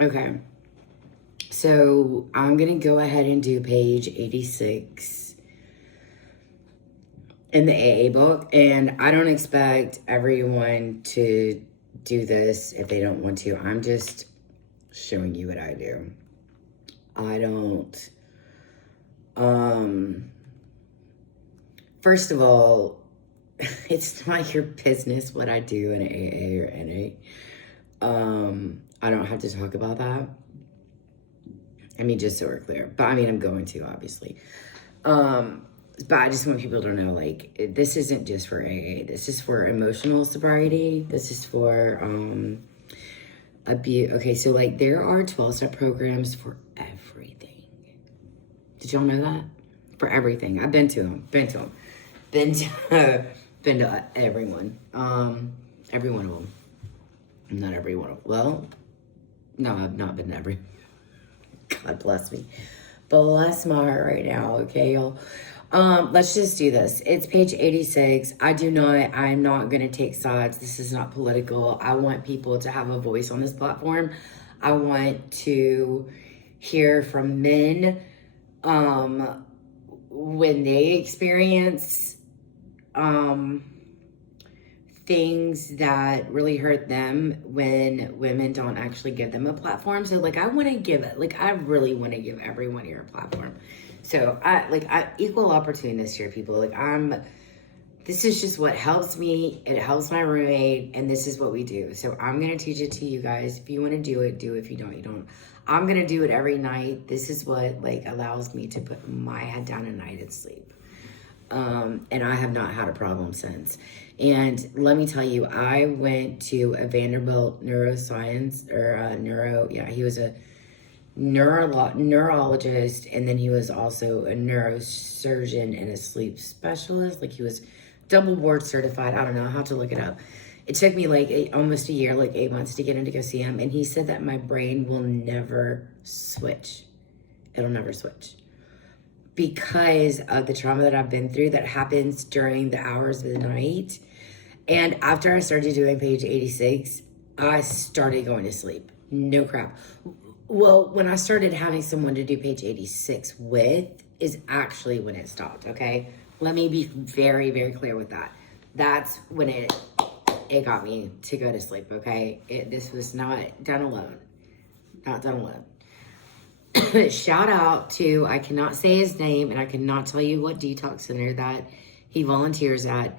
Okay. So I'm going to go ahead and do page 86 in the AA book. And I don't expect everyone to do this if they don't want to. I'm just showing you what I do. I don't, first of all, it's not your business what I do in AA or NA. I don't have to talk about that. I mean, just so we're clear. But I mean, I'm going to, obviously. But I just want people to know, like, this isn't just for AA. This is for emotional sobriety. This is for abuse. Okay, so, like, there are 12-step programs for everything. Did y'all know that? For everything. I've been to them. Been to everyone. Every one of them. Not every one of them. Well, no, I've not been to every. God bless me. Bless my heart right now, okay, y'all? Let's just do this. It's page 86. I'm not going to take sides. This is not political. I want people to have a voice on this platform. I want to hear from men when they experience things that really hurt them when women don't actually give them a platform. So like I really want to give everyone here a platform. So I equal opportunist here, people. This is just what helps me. It helps my roommate, and this is what we do. So I'm gonna teach it to you guys. If you want to do it, do it. If you don't, you don't. I'm gonna do it every night. This is what allows me to put my head down at night and sleep. And I have not had a problem since. And let me tell you, I went to a Vanderbilt neuroscience he was a neurologist, and then he was also a neurosurgeon and a sleep specialist. Like he was double board certified. I don't know how to look it up. It took me almost a year, 8 months to get him to go see him. And he said that my brain will never switch. It'll never switch. Because of the trauma that I've been through that happens during the hours of the night. And after I started doing page 86, I started going to sleep. No crap. Well, when I started having someone to do page 86 with is actually when it stopped, okay? Let me be very, very clear with that. That's when it got me to go to sleep, okay? This was not done alone. Not done alone. Shout out to, I cannot say his name and I cannot tell you what detox center that he volunteers at,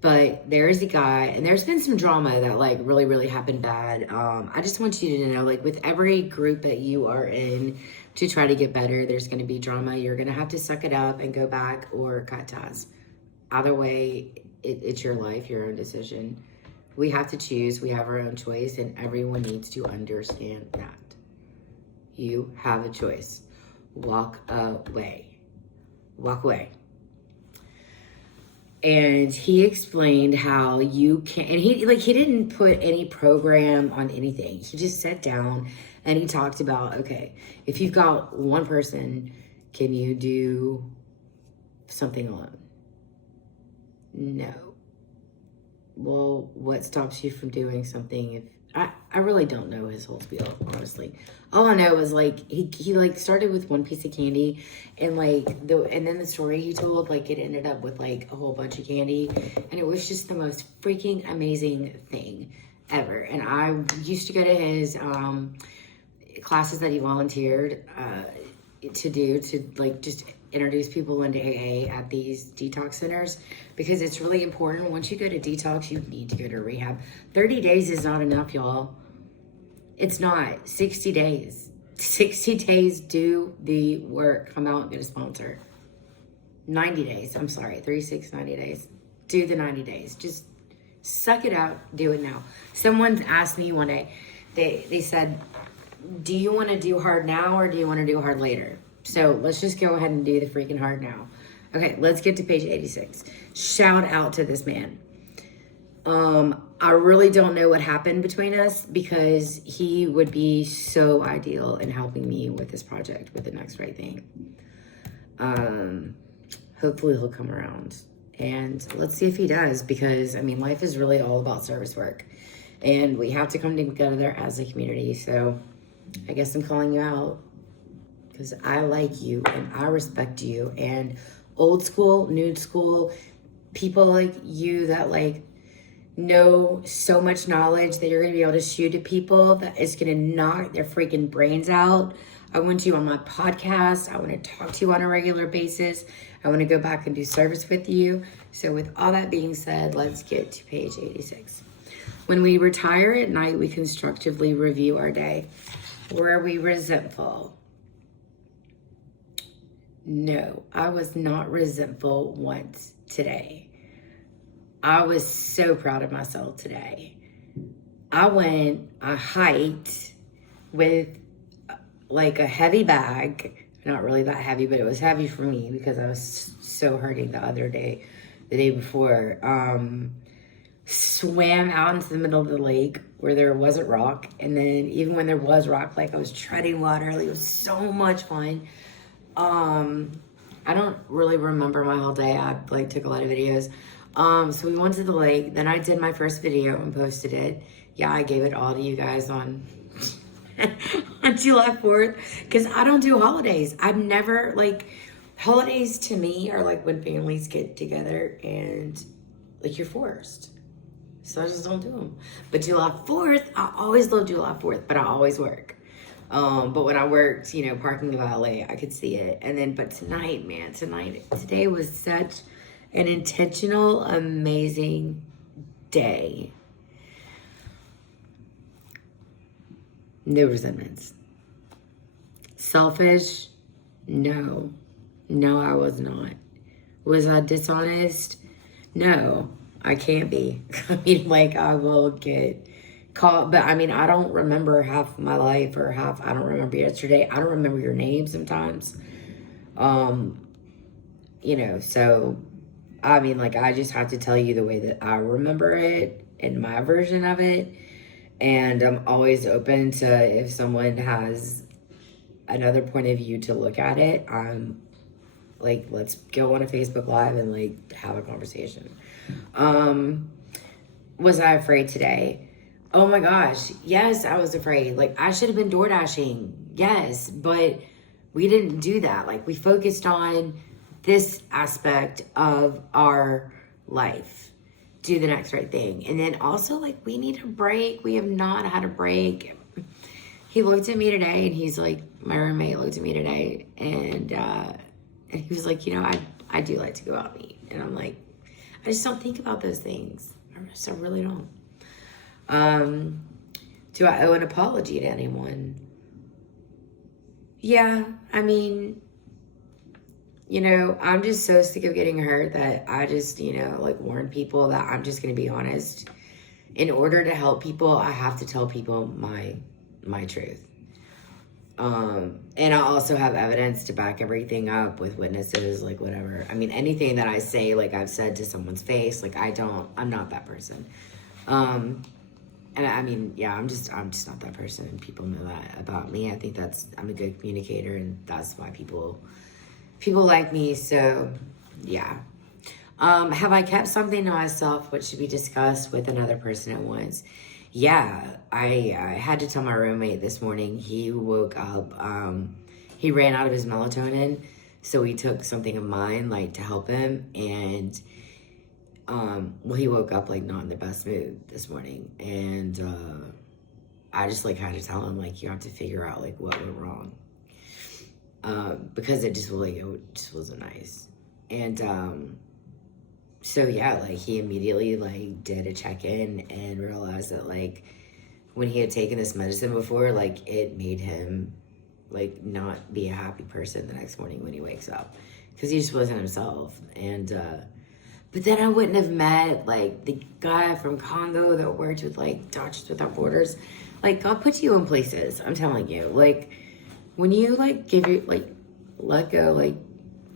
but there's a guy, and there's been some drama that really, really happened bad. I just want you to know, with every group that you are in to try to get better, there's going to be drama. You're going to have to suck it up and go back or cut ties. Either way, it's your life, your own decision. We have to choose. We have our own choice, and everyone needs to understand that. You have a choice. Walk away. Walk away. And he explained how you can, and he didn't put any program on anything. He just sat down and he talked about, okay, if you've got one person, can you do something alone? No. Well, what stops you from doing something if I really don't know his whole spiel, honestly. All I know is he started with one piece of candy, and and then the story he told, it ended up with a whole bunch of candy, and it was just the most freaking amazing thing ever. And I used to go to his classes that he volunteered to do just introduce people into AA at these detox centers, because it's really important. Once you go to detox, you need to go to rehab. 30 days is not enough, y'all. It's not. 60 days. 60 days, do the work. Come out and get a sponsor. 90 days. I'm sorry. 3, 6, 90 days. Do the 90 days. Just suck it out. Do it now. Someone asked me one day, they said, do you want to do hard now or do you want to do hard later? So let's just go ahead and do the freaking hard now. Okay, let's get to page 86. Shout out to this man. I really don't know what happened between us, because he would be so ideal in helping me with this project, with the Next Right Thing. Hopefully he'll come around, and let's see if he does, because life is really all about service work, and we have to come together as a community. So I guess I'm calling you out because I like you and I respect you. And old school, new school, people like you that like know so much knowledge that you're going to be able to shoot at people that is going to knock their freaking brains out. I want you on my podcast. I want to talk to you on a regular basis. I want to go back and do service with you. So with all that being said, let's get to page 86. When we retire at night, we constructively review our day. Were we resentful? No, I was not resentful once today. I was so proud of myself today. I hiked with like a heavy bag. Not really that heavy, but it was heavy for me because I was so hurting the day before. Swam out into the middle of the lake where there wasn't rock. And then even when there was rock, like I was treading water. Like, it was so much fun. I don't really remember my whole day. I like took a lot of videos. So we went to the lake. Then I did my first video and posted it. Yeah, I gave it all to you guys on on July 4th because I don't do holidays. I've never like holidays to me are like when families get together and like you're forced. So I just don't do them. But July 4th, I always love July 4th, but I always work. But when I worked, parking the valet, I could see it. And then, but tonight, man, today was such an intentional, amazing day. No resentments. Selfish? No. No, I was not. Was I dishonest? No, I can't be. I mean, like, I will get caught, but I mean, I don't remember half my life or I don't remember yesterday. I don't remember your name sometimes. So, I mean, like, I just have to tell you the way that I remember it and my version of it. And I'm always open to if someone has another point of view to look at it. I'm like, let's go on a Facebook Live and like have a conversation. Was I afraid today? Oh my gosh. Yes, I was afraid. Like I should have been door dashing. Yes, but we didn't do that. Like we focused on this aspect of our life. Do the next right thing. And then also like we need a break. We have not had a break. He looked at me today and he's like, my roommate looked at me today and he was like, I do like to go out and eat. And I'm like, I just don't think about those things. I really don't. Do I owe an apology to anyone? Yeah, I mean, I'm just so sick of getting hurt that I just, like warn people that I'm just going to be honest. In order to help people, I have to tell people my truth. And I also have evidence to back everything up with witnesses, like whatever. I mean, anything that I say, like I've said to someone's face, like I'm not that person. And I mean, yeah, I'm just not that person. And people know that about me. I think I'm a good communicator and that's why people like me. So yeah. Have I kept something to myself which should be discussed with another person at once? Yeah, I had to tell my roommate this morning. He woke up, he ran out of his melatonin, so he took something of mine, like, to help him, and, he woke up, like, not in the best mood this morning, and, I just, like, had to tell him, like, you have to figure out, like, what went wrong, because it just wasn't nice, and, so yeah, like he immediately like did a check-in and realized that like when he had taken this medicine before, like it made him like not be a happy person the next morning when he wakes up because he just wasn't himself. And but then I wouldn't have met like the guy from Congo that worked with like Doctors Without Borders. Like God puts you in places, I'm telling you. Like when you like give you like let go and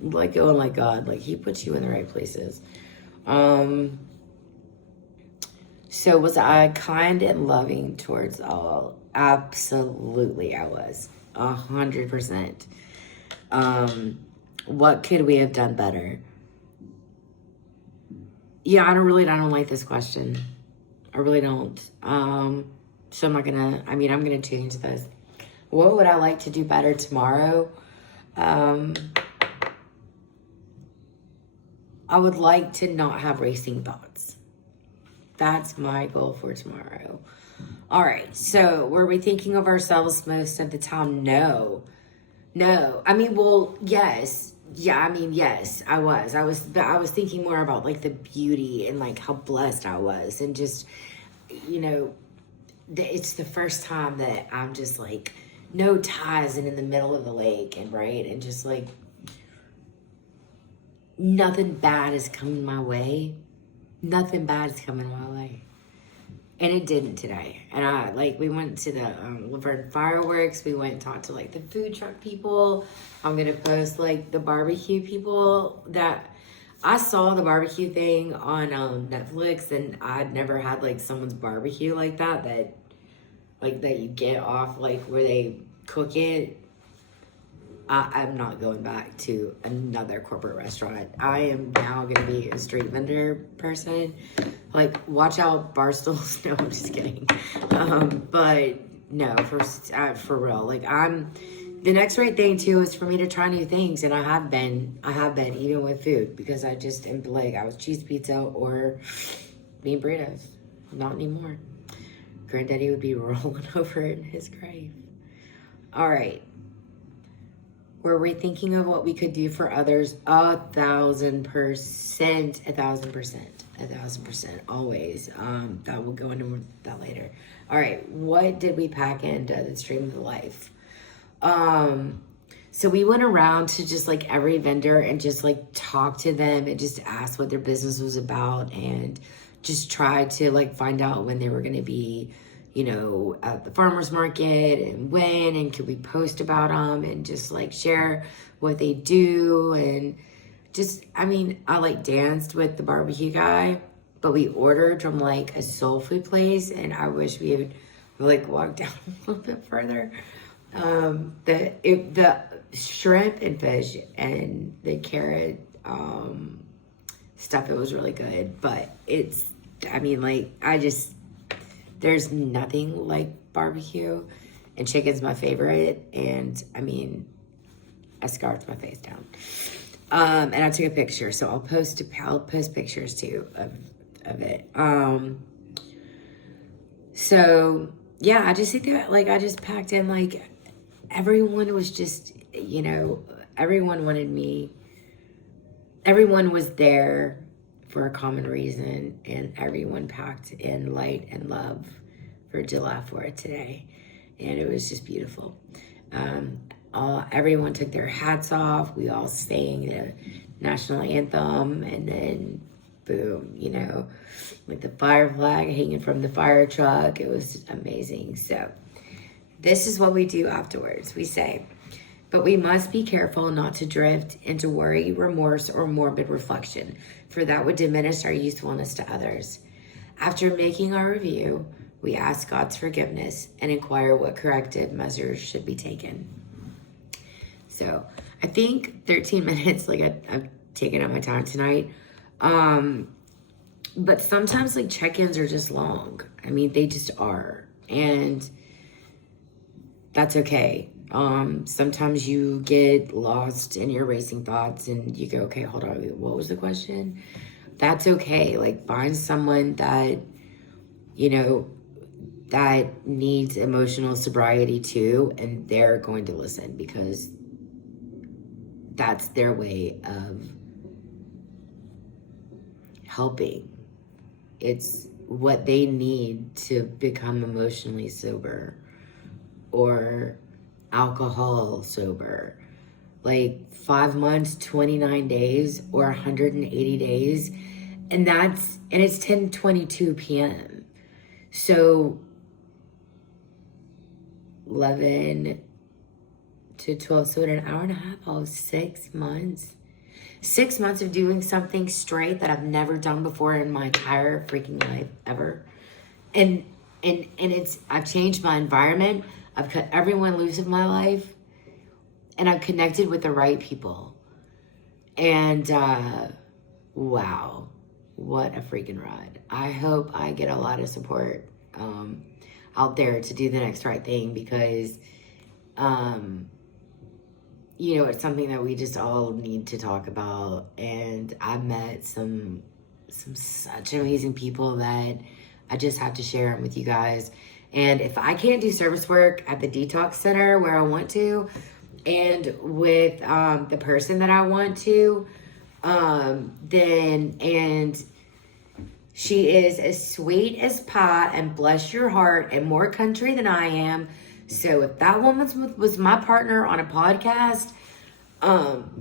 let God, like he puts you in the right places. So was I kind and loving towards all? Absolutely, I was 100%. What could we have done better? Yeah, I don't like this question. I really don't. So I'm gonna change this. What would I like to do better tomorrow? I would like to not have racing thoughts. That's my goal for tomorrow. All right, so were we thinking of ourselves most of the time? No. I mean, well, yes. Yeah, I mean, yes, I was. But I was thinking more about like the beauty and like how blessed I was, and just, you know, it's the first time that I'm just like no ties and in the middle of the lake, and right, and just like nothing bad is coming my way. Nothing bad is coming my way. And it didn't today. And we went to the Laverne fireworks. We went and talked to like the food truck people. I'm gonna post like the barbecue people that I saw the barbecue thing on Netflix, and I'd never had like someone's barbecue like that you get off like where they cook it. I'm not going back to another corporate restaurant. I am now going to be a street vendor person. Like, watch out, Barstools. No, I'm just kidding. But no, for real. Like, the next right thing too is for me to try new things. And I have been even with food, because I just am like, I was cheese pizza or bean burritos. Not anymore. Granddaddy would be rolling over in his grave. All right. Were we thinking of what we could do for others? 1,000%, 1,000%, always. That will go into that later. All right, what did we pack into the Stream of the Life? So we went around to just like every vendor and just like talk to them and just ask what their business was about, and just try to like find out when they were going to be, you know, at the farmer's market, and when, and could we post about them, and just like share what they do. And just, I mean, I like danced with the barbecue guy, but we ordered from like a soul food place, and I wish we had like walked down a little bit further. The shrimp and fish and the carrot stuff, it was really good, but there's nothing like barbecue, and chicken's my favorite. And I mean, I scarfed my face down. And I took a picture, so I'll post pictures too of it. So yeah, I just think that like I just packed in, like everyone was just, you know, everyone was there for a common reason, and everyone packed in light and love for July 4th today, and it was just beautiful. Everyone took their hats off. We all sang the national anthem, and then boom, you know, with the fire flag hanging from the fire truck. It was amazing. So this is what we do afterwards. We say, but we must be careful not to drift into worry, remorse, or morbid reflection, for that would diminish our usefulness to others. After making our review, we ask God's forgiveness and inquire what corrective measures should be taken. So I think 13 minutes, like I've taken up my time tonight. But sometimes like check-ins are just long. I mean, they just are. And that's okay. Sometimes you get lost in your racing thoughts and you go, okay, hold on, what was the question? That's okay. Like, find someone that, you know, that needs emotional sobriety too, and they're going to listen, because that's their way of helping. It's what they need to become emotionally sober, or alcohol sober. Like 5 months, 29 days, or 180 days. And it's 10:22 p.m. So 11 to 12, so in an hour and a half, all 6 months. 6 months of doing something straight that I've never done before in my entire freaking life, ever. And I've changed my environment. I've cut everyone loose of my life, and I've connected with the right people. And wow, what a freaking ride. I hope I get a lot of support out there to do the next right thing, because You know, it's something that we just all need to talk about. And I've met some such amazing people that I just have to share them with you guys. And if I can't do service work at the detox center where I want to, and with the person that I want to, then, and she is as sweet as pie and bless your heart and more country than I am. So if that woman was my partner on a podcast,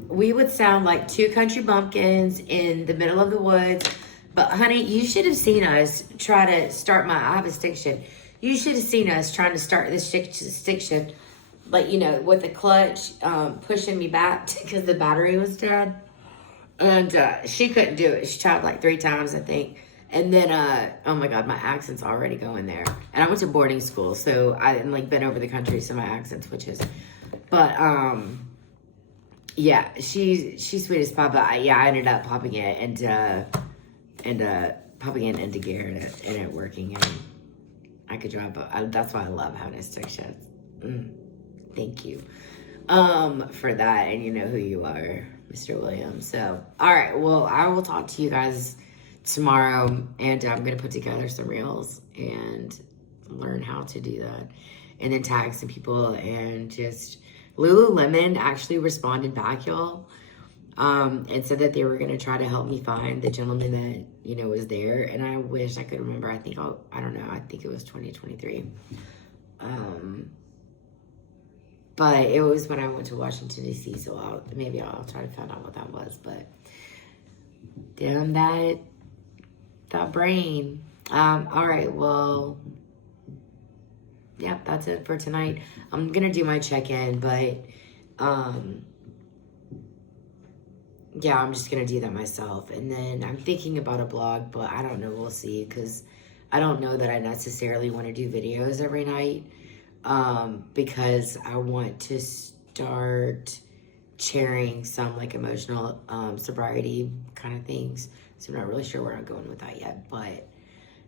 we would sound like two country bumpkins in the middle of the woods. But honey, you should have seen us try to start I have a stick shift. You should have seen us trying to start this stick shift, like, you know, with the clutch, pushing me back because the battery was dead. And she couldn't do it. She tried like 3 times, I think. And then, oh my God, my accent's already going there. And I went to boarding school, so I hadn't like been over the country, so my accent switches. But yeah, she's sweet as pie. But I ended up popping it and popping it into gear and it working, and I could drive. That's why I love having a stick shift. Thank you for that, and you know who you are, Mr. Williams. So, all right, well, I will talk to you guys tomorrow, and I'm gonna put together some reels and learn how to do that, and then tag some people. And just Lululemon actually responded back, y'all, and said that they were gonna try to help me find the gentleman that, you know, was there. And I wish I could remember. I think I don't know. I think it was 2023. But it was when I went to Washington, D.C., so maybe I'll try to find out what that was. But damn that brain. All right, well, yeah, that's it for tonight. I'm going to do my check-in, but yeah, I'm just going to do that myself. And then I'm thinking about a blog, but I don't know. We'll see, because I don't know that I necessarily want to do videos every night. Because I want to start sharing some like emotional sobriety kind of things. So I'm not really sure where I'm going with that yet, but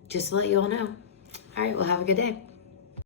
just to let you all know. All right, well, have a good day.